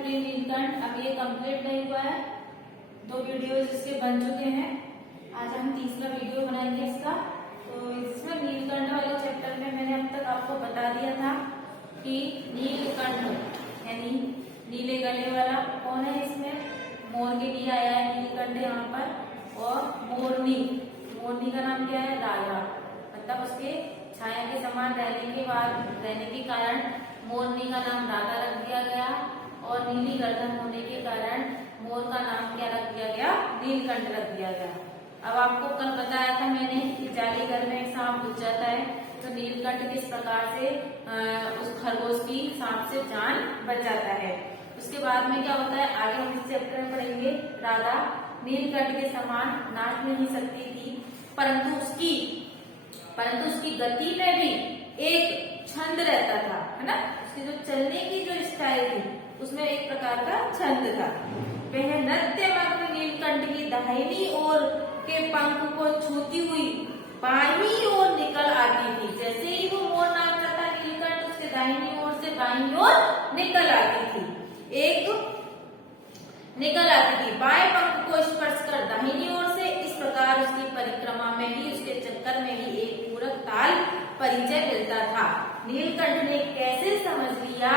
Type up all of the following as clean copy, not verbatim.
Between Neelkanth. अब ये complete नहीं हुआ है, 2 वीडियोस इसके बन चुके हैं। आज हम तीसरा वीडियो बनाएंगे इसका। तो इसमें नीलकंठ वाले चैप्टर में मैंने अब तक आपको बता दिया था कि नीलकंठ यानी नीले गले वाला कौन है। इसमें मोर के लिए आया है नीलकंठ यहाँ पर, और मोरनी, मोरनी का नाम क्या है, राधा। मतलब उसके छाया के समान रहने के कारण मोरनी का नाम राधा रख दिया गया, और नीली गर्दन होने के कारण मोर का नाम क्या रख दिया गया, नीलकंठ रख दिया गया। अब आपको कल बताया था मैंने कि जालीगर में सांप घुस जाता है तो नीलकंठ किस प्रकार से उस खरगोश की सांप से जान बच जाता है। उसके बाद में क्या होता है, आगे हम इस चैप्टर में पढ़ेंगे। राधा नीलकंठ के समान नाच नहीं सकती थी, परंतु उसकी गति में भी एक छंद रहता था, है ना। उसकी जो चलने की जो स्टाइल थी उसमें एक प्रकार का छंद था। वह नृत्य मग्न नीलकंठ की दाहिनी ओर के पंख को छूती हुई बाईं ओर निकल आती थी। जैसे ही वो मोर नाचता था नीलकंठ उसके दाहिनी ओर से बाईं ओर निकल आती थी, बाएं पंख को स्पर्श कर दाहिनी ओर से। इस प्रकार उसकी परिक्रमा में ही, उसके चक्कर में ही एक पूरक ताल परिचय मिलता था। नीलकंठ ने कैसे समझ लिया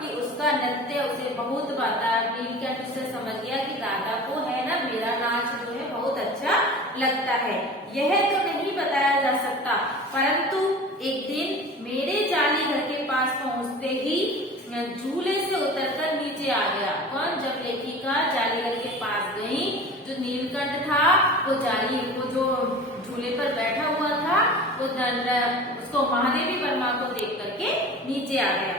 कि उसका नृत्य उसे बहुत भाता। नीलकंठ उसे समझ लिया कि राधा को है ना मेरा नाच जो है बहुत अच्छा लगता है। यह तो नहीं बताया जा सकता, परंतु एक दिन मेरे जाली घर के पास पहुंचते ही झूले से उतरकर नीचे आ गया। कौन? जब लेखिका जालीगर के पास गई, जो नीलकंठ था वो जो झूले पर बैठा हुआ था उसको महादेवी वर्मा को देख करके नीचे आ गया।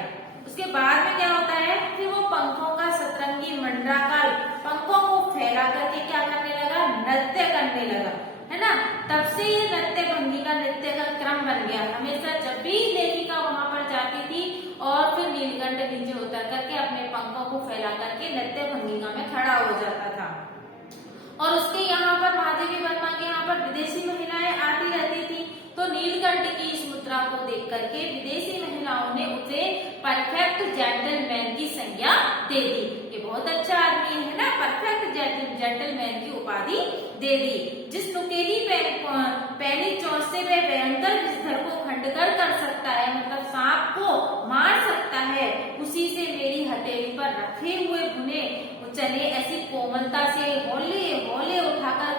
उसके बाद में क्या होता है कि वो पंखों का सतरंगी मंडराकार पंखों को फैला करके क्या करने लगा, नृत्य करने लगा, है ना। तब से ये नृत्य का क्रम बन गया। हमेशा जब भी लेखिका वहां पर जाती थी और फिर नीलकंठ नीचे उतर करके अपने पंखों को फैला करके नृत्य भंगिमा में खड़ा हो जाता था। और उसके यहाँ पर महादेवी वर्मा के यहाँ पर विदेशी महिलाएं आती रहती थी, तो नीलकंठ की इस मुद्रा को देख करके विदेशी महिलाओं ने उसे परफेक्ट जेंटलमैन की संज्ञा दे दी। ये बहुत अच्छा आदमी है ना, परफेक्ट जेंटलमैन की उपाधि दे दी। जिस नुकेली पैनी चोंच से वह भयंकर विषधर को खंडकर कर सकता है, मतलब सांप को मार सकता है, उसी से मेरी हथेली पर रखे हुए भुने चने ऐसी कोमलता से होले होले उठाकर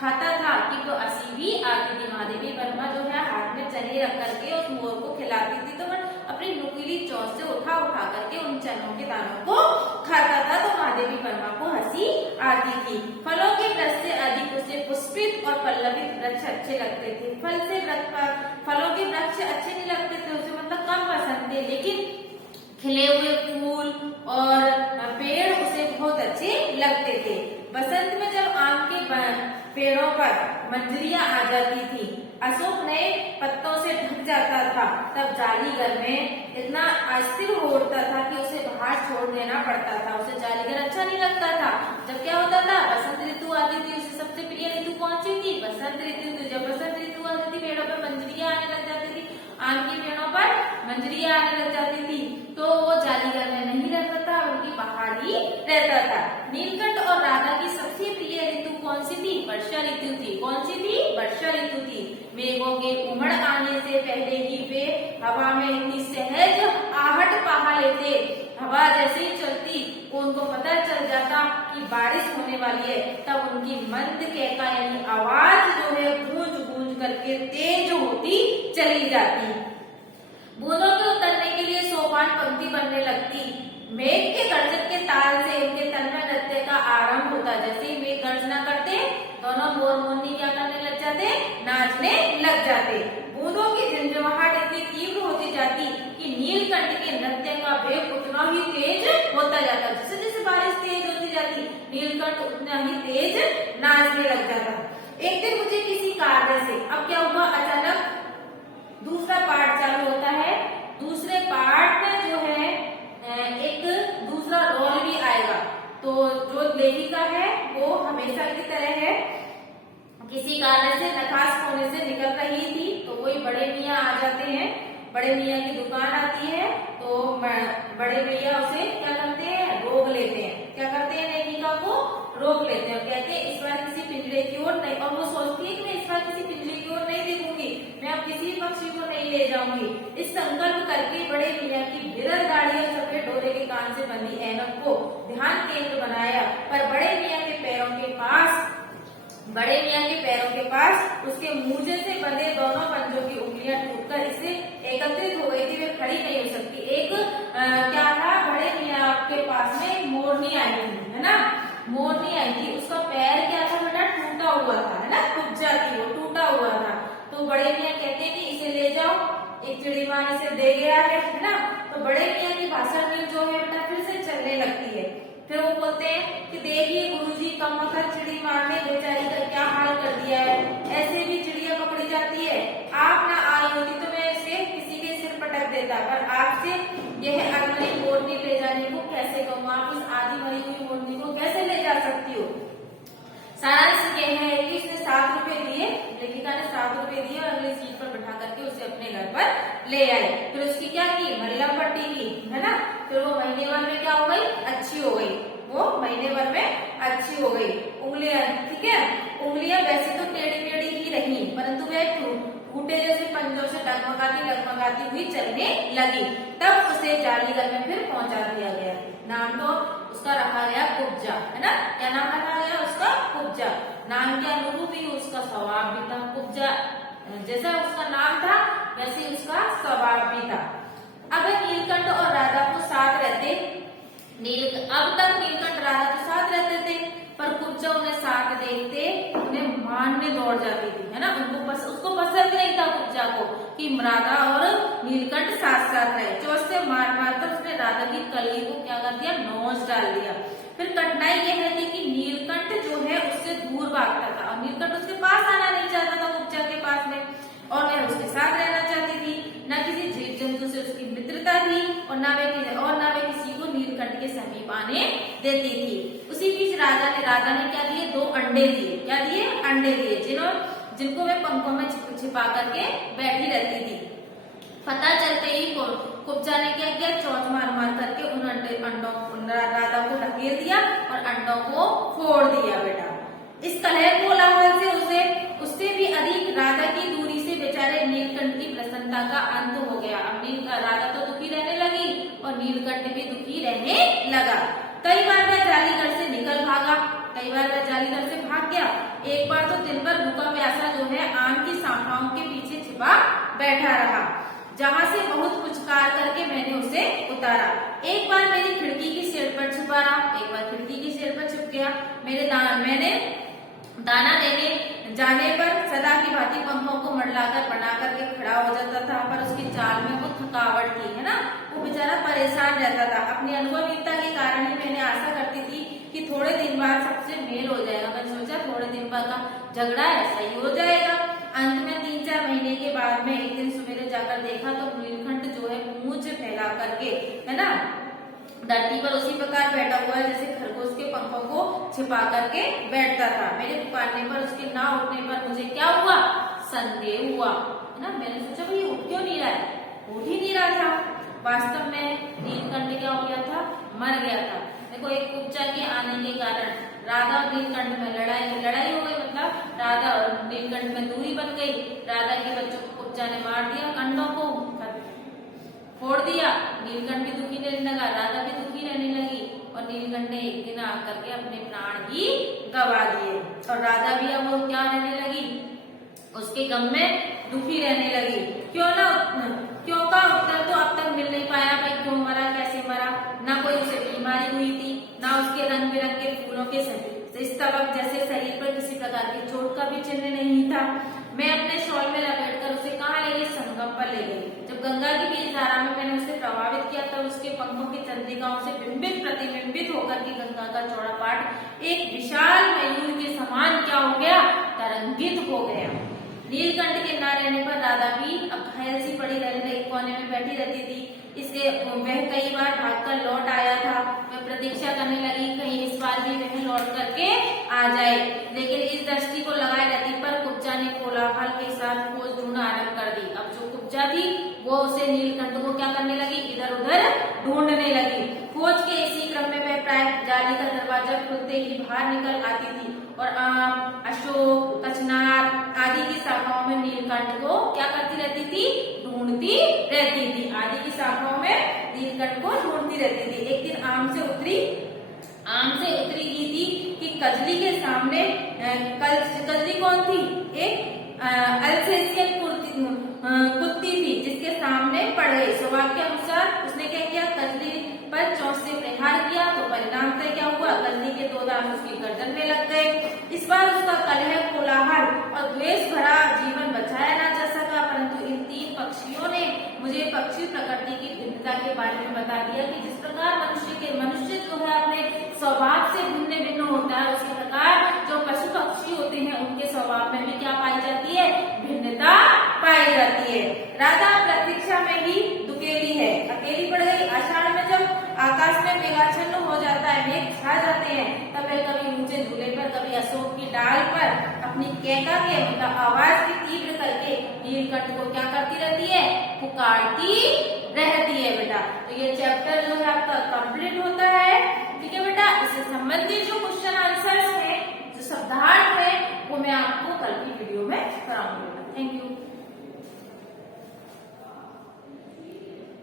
खाता था कि वो हंसी भी आती थी। महादेवी वर्मा जो है हाथ में चने रख करके उस मोर को खिलाती थी, तो वह अपनी नुकीली चोंच से उठा करके उन चनों के दानों को खाता था, तो महादेवी वर्मा को हंसी आती थी। फलों के वृक्ष से अधिक उसे पुष्पित और पल्लवित वृक्ष अच्छे लगते थे। फलों के वृक्ष अच्छे नहीं लगते थे उसे, मतलब कम पसंद थे, लेकिन खिले हुए फूल और पेड़ उसे बहुत अच्छे लगते थे। बसंत में जब आम के पेड़ों पर मंजरियां आ जाती थी, अशोक नए पत्तों से ढक जाता था, तब जालीगर में इतना अस्थिर हो उठता था कि उसे बाहर छोड़ देना पड़ता था। उसे जालीगर अच्छा नहीं लगता था। जब क्या होता था, बसंत ऋतु आती थी, उसे सबसे प्रिय ऋतु कौन सी थी, बसंत ऋतु। जब बसंत ऋतु आती थी पेड़ों पर मंजरियां आने लग जाती थी, आम के पेड़ों पर मंजरियां आने लग जाती थी, तो वो जालीगर में नहीं रहता था, उनकी बाहर ही रहता था। नीलकंठ और राधा की सबसे प्रिय ऋतु कौन सी थी, वर्षा ऋतु थी। कौन सी थी, वर्षा ऋतु थी। मेघों के उमड़ आने से पहले ही वे हवा में इतनी सहज आहट पा लेते, हवा जैसे ही चलती उनको पता चल जाता कि बारिश होने वाली है, तब उनकी मंद कहका यानी आवाज जो है गूंज गूंज करके तेज होती चली जाती। बूंदों के उतरने के लिए सोपान पंक्ति बनने लगती। मेघ के गर्जन के ताल से उनके तन में नृत्य का आरंभ होता। जैसे ही मेघ गर्जना करते, दोनों मोर मोरनी क्या करने लग जाते, नाचने लग जाते। बूंदों की झंझवाहट इतनी तीव्र होती जाती कि नीलकंठ के नृत्य का वेग उतना ही तेज होता जाता। जैसे जैसे बारिश तेज होती जाती, नीलकंठ उतना ही तेज नाचने लग जाता। एक दिन मुझे किसी कार्य से, अब क्या हुआ, अचानक दूसरा पार्ट चालू होता है। दूसरे पार्ट में जो है एक दूसरा रोल भी आएगा। तो जो लेखिका है वो हमेशा की तरह है, किसी कारण से नखास कोने से निकल रही थी, तो वही बड़े मियाँ आ जाते हैं। बड़े मियाँ की दुकान आती है, तो बड़े मियाँ उसे क्या करते हैं, लेते हैं। क्या करते हैं, लेखिका को रोक लेते हैं, कहते हैं इस बार किसी पिंजरे की ओर नहीं, और वो सोचती है कि मैं इस बार किसी पिंजरे की ओर नहीं देखूंगी, मैं अब किसी पक्षी को नहीं ले जाऊंगी। इस संकल्प करके बड़े मियाँ की विरल दाढ़ी और सफेद डोरे के कान से बंधी ऐनक को ध्यान केंद्र बनाया, पर बड़े मियाँ के पैरों के पास उसके मूंजे से बंधे दोनों पंजों की उंगलियां टूटकर इसे एकत्रित हो गई थी, वे खड़ी नहीं हो सकती। एक क्या था, बड़े मियाँ के पास में मोरनी आई थी, है ना, मोरनी आई थी, उसका पैर क्या था बेटा, टूटा हुआ था, है ना, कुब्जा थी, वो टूटा हुआ था। तो बड़े मियाँ कहते हैं कि इसे ले जाओ, एक चिड़ी माँ इसे दे गया है ना। तो बड़े मियाँ की भाषण में जो है बेटा फिर से चलने लगती है। फिर वो बोलते हैं कि देखिए गुरुजी, कमबख्त चिड़ी माँ ने बेचारी का क्या हाल कर दिया है, ऐसे भी चिड़िया पकड़ी जाती है, आप ना आई होती तो मैं इसे किसी के सिर पटक देता, पर आपसे यह अगली मोरनी ले जाने को कैसे कहूँ, आप इस आधी मरी हुई मोरनी को कैसे ले जा सकती हो। सारांश यह है कि उसने 7 रुपए दिए, लेखिका ने 7 रुपए दिए और अगली सीट पर बैठा करके उसे अपने घर पर ले आई। फिर उसकी क्या की, मरियम पट्टी की, है ना। फिर वो महीने भर में क्या हो गई, अच्छी हो गई, वो महीने भर में अच्छी हो गई। उंगलियां, ठीक है, उंगलियां वैसे तो टेढ़ी टेढ़ी ही रही, परंतु वह टूटे जैसे पंजों से डगमगाती हुई चलने लगी। तब उसे जालीगर में फिर पहुंचा दिया गया। नाम तो उसका रखा गया कुब्जा, है ना। क्या नाम रखा गया उसका, कुब्जा। नाम के अनुरूप ही उसका स्वभाव भी था, कुब्जा जैसा उसका नाम था वैसे उसका स्वभाव भी था। अब नीलकंठ और राधा को साथ रहते, अब तक नीलकंठ राधा के साथ रहते थे, पर कुब्जा उन्हें साथ देखते उन्हें मारने दौड़ जाती थी, है ना। उसको पसंद नहीं था कुब्जा को कि राधा और नीलकंठ साथ साथ रहे। चोट से मार कर उसने राधा की कली को क्या कर दिया, नोच डाल दिया। फिर कठिनाई यह है कि नीलकंठ जो है उससे दूर भागता था, और नीलकंठ उसके पास आना नहीं चाहता था, कुब्जा के पास में, और वह उसके साथ रहना चाहती थी। न किसी जीव जंतु से उसकी मित्रता थी, और न वे किसी को नीलकंठ के समीप आने देती थी। उसी बीच राजा ने क्या दिए, 2 अंडे दिए। क्या दिए, अंडे दिए, जिनको वे पंखों में छिपा करके बैठी रहती थी। पता चलते ही कुब्जा ने क्या किया, चोंच मार करके उन अंडों राधा को ढकेल दिया और अंडों को फोड़ दिया बेटा। इस कलह कोलाहल से उससे भी अधिक राधा की दूरी से बेचारे नीलकंठ की प्रसन्नता का अंत हो गया। अब राधा तो दुखी रहने लगी और नीलकंठ भी दुखी रहने लगा। कई बार वह जालीगर से निकल भागा, कई बार वह जालीगर से भाग गया। एक बार तो दिन भर भूखा प्यासा जो है आम की शाखाओं के पीछे छिपा बैठा रहा, जहाँ से बहुत पुचकार करके मैंने उसे उतारा। एक बार मेरी खिड़की की सिर पर छुपा रहा, एक बार खिड़की की सिर पर छुप गया। मैंने दाना देने जाने पर सदा की भांति पंखों को मंडलाकर बना करके खड़ा हो जाता था, पर उसकी चाल में वो थकावट थी, है ना, वो बेचारा परेशान रहता था। अपनी अनुभवहीनता के कारण ही मैंने आशा करती थी कि थोड़े दिन बाद सबसे मेल हो जाएगा। मैंने सोचा थोड़े दिन बाद का झगड़ा है, सही हो जाएगा। अंत में 3-4 महीने के बाद में एक दिन सवेरे जाकर देखा तो नीलकंठ जो है मूंछ फैला करके, है ना, धरती पर उसी प्रकार बैठा हुआ है जैसे खरगोश के पंखों को छिपा करके बैठता था। मेरे पुकारने पर, उसके ना उठने पर मुझे क्या हुआ, संदेह हुआ, है ना। मैंने सोचा भाई उठ क्यों नहीं रहा है, उठ ही नहीं रहा था। वास्तव में नीलकंठ क्या हो गया था, मर गया था। देखो, एक कुब्जा के आने के कारण राधा और नीलकंठ में लड़ाई हो गई, मतलब राधा और नीलकंठ में दूरी बन गई। राधा के बच्चों को कुब्जा ने मार दिया, कंडों को फोड़ दिया। नीलकंठ भी दुखी रहने लगा, राधा भी दुखी रहने लगी, और नीलकंठ ने एक दिन आकर के अपने प्राण ही गवा दिए। और राधा भी अब वो क्या रहने लगी, उसके गम में दुखी रहने लगी। क्यों का उत्तर तो अब तक मिल नहीं पाया, भाई क्यों मरा, कैसे मरा। ना कोई उसे बीमारी हुई थी, ना उसके रंग बिरंगे फूलों के स्तबक जैसे शरीर पर किसी प्रकार की चोट का भी चिन्ह नहीं था। मैं अपने शॉल में लपेटकर उसे कहाँ ले गई, संगम पर ले गई। जब गंगा की बीच धारा में मैंने उसे प्रभावित किया तब उसके पंखों की चंद्रिकाओं से प्रतिबिंबित होकर के गंगा का चौड़ा पाट एक विशाल मयूर के समान क्या हो गया, तरंगित हो गया। नीलकंठ के न रहने पर राधा भी अब घायल सी पड़ी रहने लगी, कोने में बैठी रहती थी। इससे वह कई बार भागकर लौट आया था। मैं प्रतीक्षा करने लगी कहीं इस बार भी वह लौट करके आ जाए, लेकिन इस दृष्टि को लगाए रहती पर कुब्जा ने कोलाहल के साथ खोज ढूंढना आरंभ कर दी। अब जो कुब्जा थी वो उसे नीलकंठ को क्या करने लगी, इधर उधर ढूंढने लगी। खोज के इसी क्रम में वह प्राय होते ही बाहर निकल आती थी और आम, अशोक, कचनार आदि की शाखाओं में नीलकंठ को क्या करती रहती थी, ढूंढती रहती थी। आदि की शाखाओं में नीलकंठ को ढूंढती रहती थी। एक दिन आम से उतरी की थी कि कजली के सामने, कजली कौन थी, एक अल्सेशियन कुत्ती थी जिसके सामने पड़ गई। स्वभाव के अनुसार उसने क्या किया, कजली पर चोंच से प्रहार किया तो परिणाम से क्या हुआ, कजली के 2 दांत उसकी गर्दन में लग गए। इस बार उसका कलह, कोलाहल और द्वेष भरा जीवन बचाया ना जा सका, परंतु इन 3 पक्षियों ने मुझे पक्षी प्रकृति की भिन्नता के बारे में बता दिया कि जिस प्रकार मनुष्य जो है अपने स्वभाव से भिन्न भिन्न होता है, उसी प्रकार जो पशु पक्षी होते हैं उनके स्वभाव में भी क्या पाई जाती है, भिन्नता पाई जाती है। राधा प्रतीक्षा में ही दुकेली है, अकेली पड़ गई। आषाढ़ में जब आकाश में मेघाच्छन्न हो जाता है, मेघ छा जाते हैं, तब वह कभी ऊंचे झूले पर, कभी अशोक की डाल पर अपनी कैका के मतलब आवाज की तीव्र करके नीलकंठ को क्या करती रहती है, पुकारती रहती है बेटा। तो ये चैप्टर जो है आपका कंप्लीट होता है। ठीक है बेटा, इससे संबंधित जो क्वेश्चन आंसर्स हैं, जो शब्दार्थ है, वो मैं आपको कल की वीडियो में कराऊंगी। Thank you.